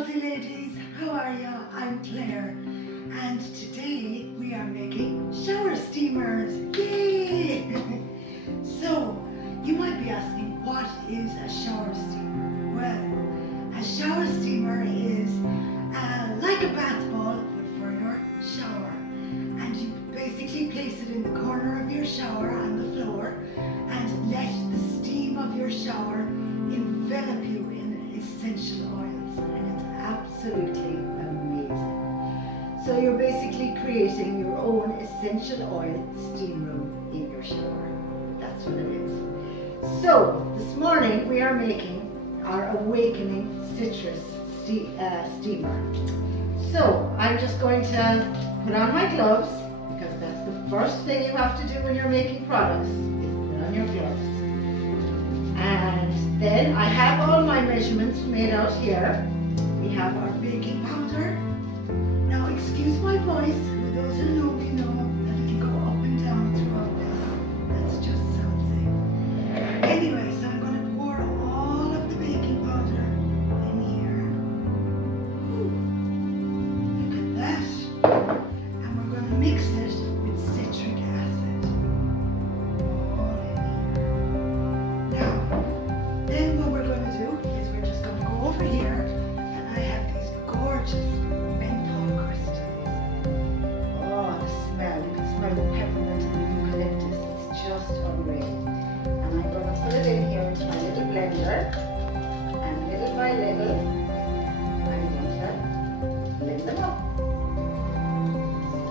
Solzie ladies, how are you? I'm Claire, and today we are making shower steamers. Yay! So, you might be asking, what is a shower steamer? Well, a shower steamer is like a bath ball but for your shower, and you basically place it in the corner of your shower on the floor and let the steam of your shower envelop you in essential oils, and it's absolutely amazing. So you're basically creating your own essential oil steam room in your shower. That's what it is. So this morning we are making our awakening citrus steamer. So I'm just going to put on my gloves, because that's the first thing you have to do when you're making products, is put on your gloves. And then I have all my measurements made out here. We have our baking powder. Now excuse my voice, for those who know me know that it'll go up and down throughout this. That's just something. Anyway, so I'm going to pour all of the baking powder in here. Ooh, look at that. And we're going to mix it with citric acid. All in here. Now, then what we're going to do is we're just going to go over here, and I have these gorgeous menthol crystals. Oh, the smell. You can smell the peppermint and the eucalyptus. It's just unreal. And I'm going to put it in here into my little blender, and little by little I'm going to blend them up.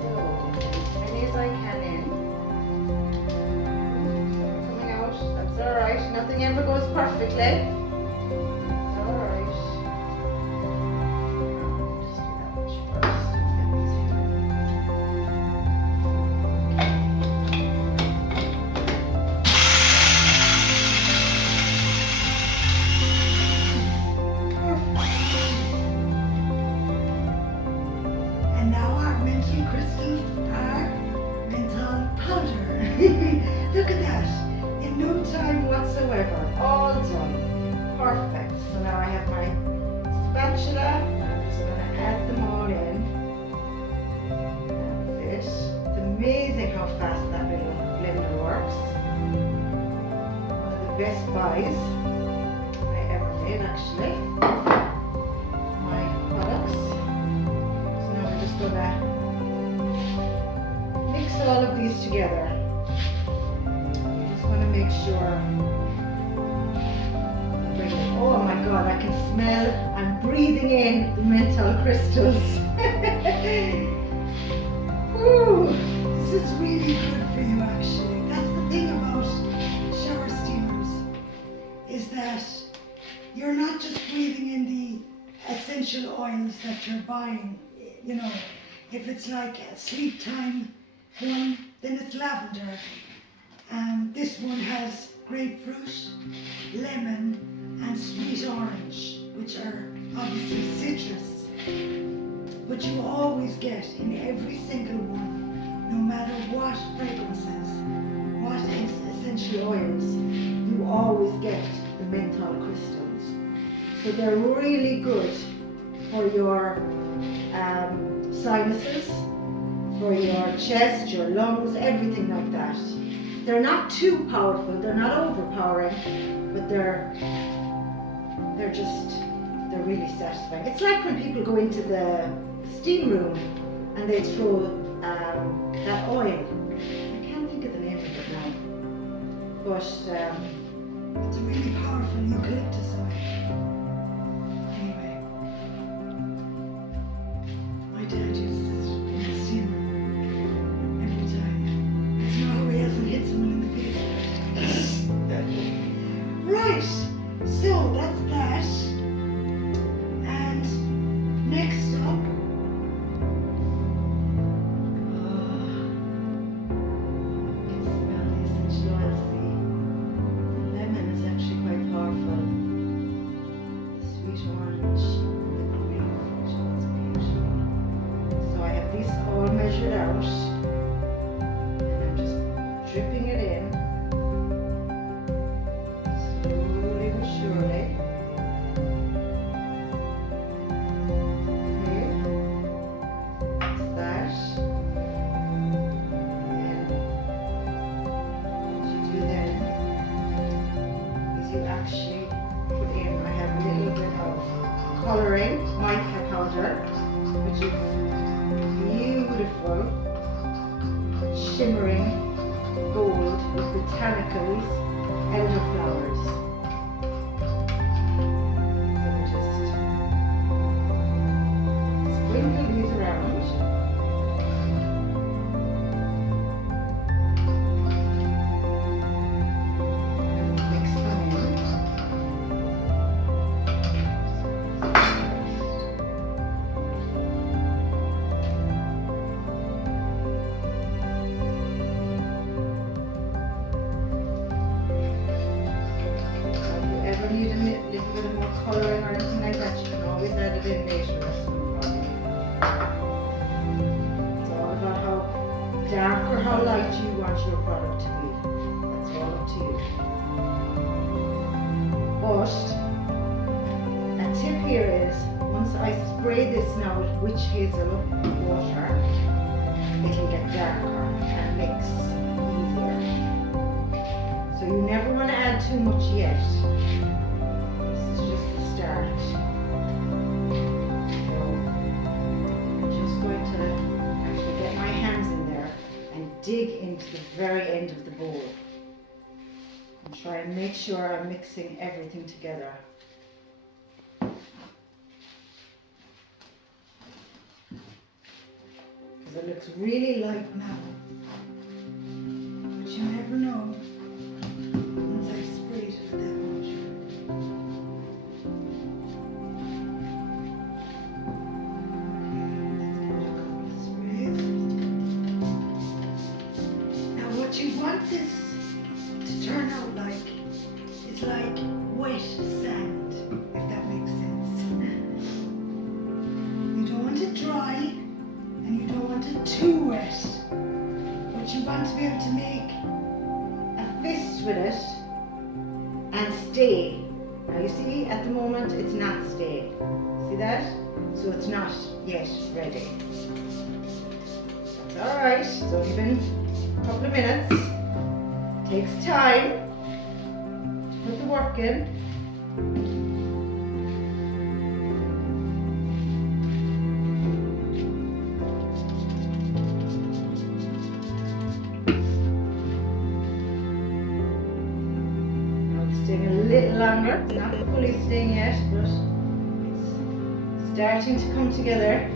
So, as many as I can in. Some are coming out. That's alright. Nothing ever goes perfectly. It's alright. Just do that much first. Get these Perfect. And now our menthol crystals are menthol powder. Look at that. In no time whatsoever. All done. Perfect. So now I have my spatula. I'm just going to add them all in. That's it. It's amazing how fast that little blender works. One of the best buys I ever made, actually. My products. So now we're just going to mix all of these together. Just want to make sure. Oh my God, I can smell, I'm breathing in the menthol crystals. Ooh, this is really good for you actually. That's the thing about shower steamers, is that you're not just breathing in the essential oils that you're buying. You know, if it's like a sleep time one, then it's lavender. This one has grapefruit, lemon, and sweet orange, which are obviously citrus. But you always get in every single one, no matter what fragrances, what essential oils, you always get the menthol crystals. So they're really good for your sinuses, for your chest, your lungs, everything like that. They're not too powerful, they're not overpowering, but they're really satisfying. It's like when people go into the steam room and they throw that oil. I can't think of the name of it now, but it's a really powerful eucalyptus oil. Anyway, my dad uses it in the steam room every time. As you know, he hasn't hit someone in the face. Right, so that's that. And next up, you can smell the essential oil. See, the lemon is actually quite powerful. The sweet orange, the grapefruit, it's beautiful. So I have these all measured out, and I'm just dripping it in. Slowly but surely. colouring, mica powder, which is beautiful, shimmering gold with botanicals, elderflowers. So we just sprinkle these around. Need a little bit of more colouring or anything like that, you can always add it in later. That's no problem. It's all about how dark or how light you want your product to be. That's all up to you. But a tip here is, once I spray this now with witch hazel water, it'll get darker and mix easier. So you never want to add too much yet. Start. So I'm just going to actually get my hands in there and dig into the very end of the bowl and try and make sure I'm mixing everything together. Because it looks really light now, but you never know once I've sprayed it with that much. You want this to turn out like, it's like wet sand, if that makes sense. You don't want it dry and you don't want it too wet, but you want to be able to make a fist with it and stay. Now you see, at the moment it's not staying. See that? So it's not yet ready. That's alright, it's only been couple of minutes. Takes time to put the work in. Now it's staying a little longer. It's not fully staying yet, but it's starting to come together.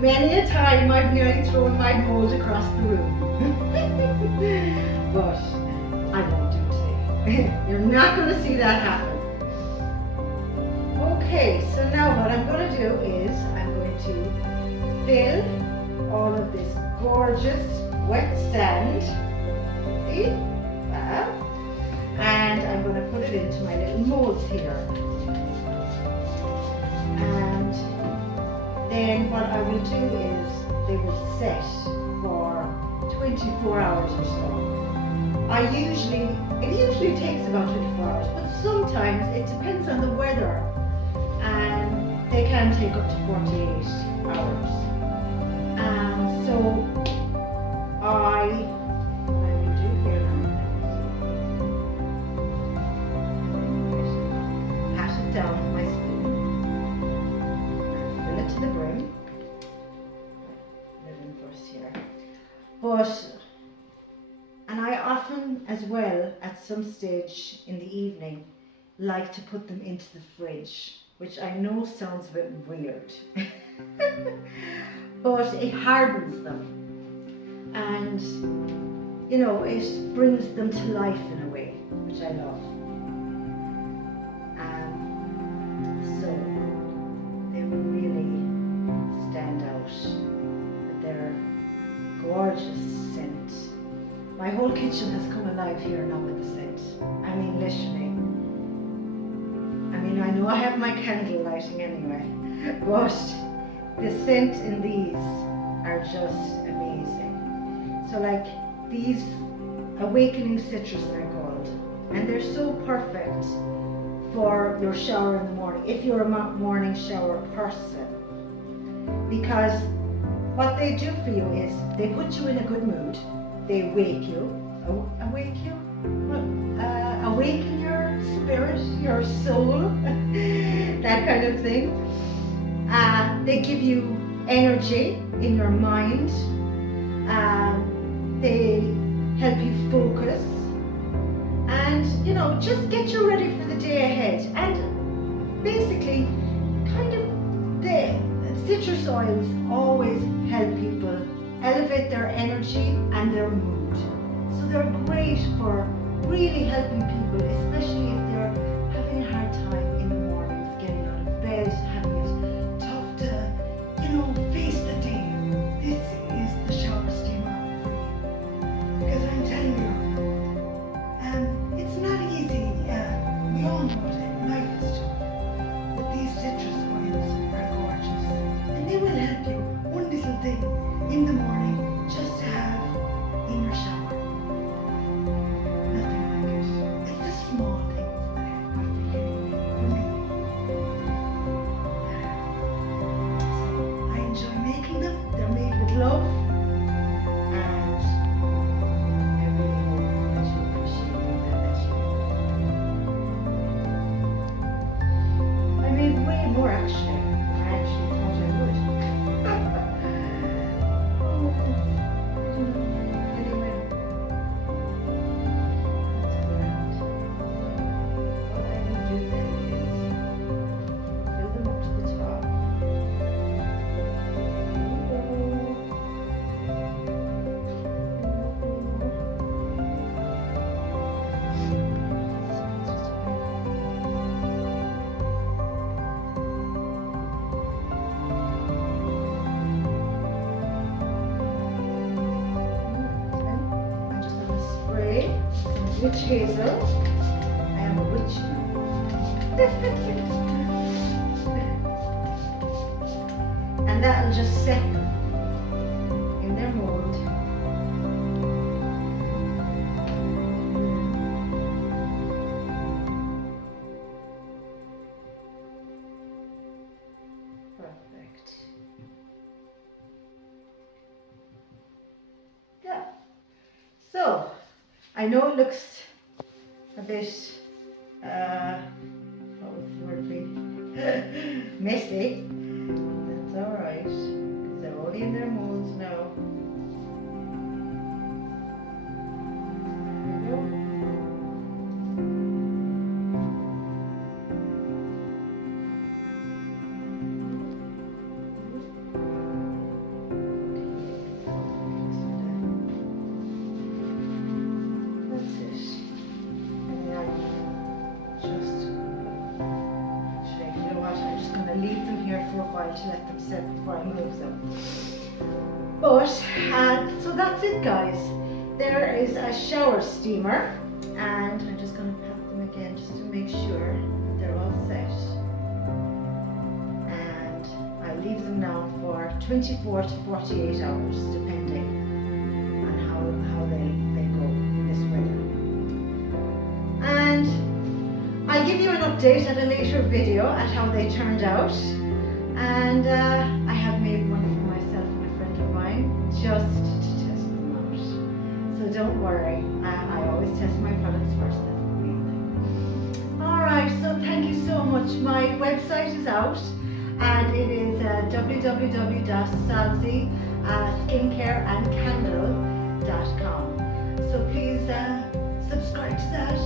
Many a time I've nearly thrown my mold across the room. But I won't do it today. You're not going to see that happen. Okay, so now what I'm going to do is I'm going to fill all of this gorgeous wet sand. See? And I'm going to put it into my little molds here. And then what I will do is they will set for 24 hours or so. It usually takes about 24 hours, but sometimes it depends on the weather, and they can take up to 48 hours. So I will do here now. Pat it down with my spoon. Fill it to the brim. Let it first here. And I often, as well, at some stage in the evening, like to put them into the fridge, which I know sounds a bit weird. but it hardens them, and you know, it brings them to life in a way, which I love. So they will really stand out with their gorgeous scent. My whole kitchen has come alive here now with the scent. I mean, literally. I mean, I know I have my candle lighting anyway, but the scent in these are just amazing. So like these awakening citrus, they're called, and they're so perfect for your shower in the morning, if you're a morning shower person, because what they do for you is they put you in a good mood, they wake you, awaken your spirit, your soul, that kind of thing. They give you energy in your mind. They help you focus, and you know, just get you ready for the day ahead. And basically, kind of, the citrus oils always help people elevate their energy and their mood. So they're great for really helping people, especially if they're having a hard time in the mornings, getting out of bed, having it tough to, you know, face the day. This is the shower steamer for you. Because I'm telling you, it's not easy. We all know it. Life is tough. But these citrus oils are gorgeous. And they will help you. One little thing in the morning just to have in your shower. Nothing like it. It's the small things that have to get for me. So I enjoy making them. They're made with love. And I really hope that you appreciate them and that you. I made way more actually. I actually thought I would. Anyway, that's grand. What I will do then is fill them up to the top. I'm just going to spray some witch hazel. I am a witch now. And that will just set them in their mold. Perfect. Yeah. So, I know it looks a bit, what was the word be? Messy. That's alright, because they're already in their molds now. There we go. That's it. And then just, actually, you know what, I'm just going to leave them here for a while to let them set before I move them. But, so that's it guys. There is a shower steamer, and I'm just going to pat them again just to make sure that they're all set. And I leave them now for 24 to 48 hours, depending on how they go in this weather. And I'll give you an update at a later video at how they turned out. And I have made one for myself and a friend of mine just to test them out. So don't worry, I always test my products first, that's the main thing. Alright, so thank you so much. My website is out, and it is www.solzieskincare&candles.com. So please subscribe to that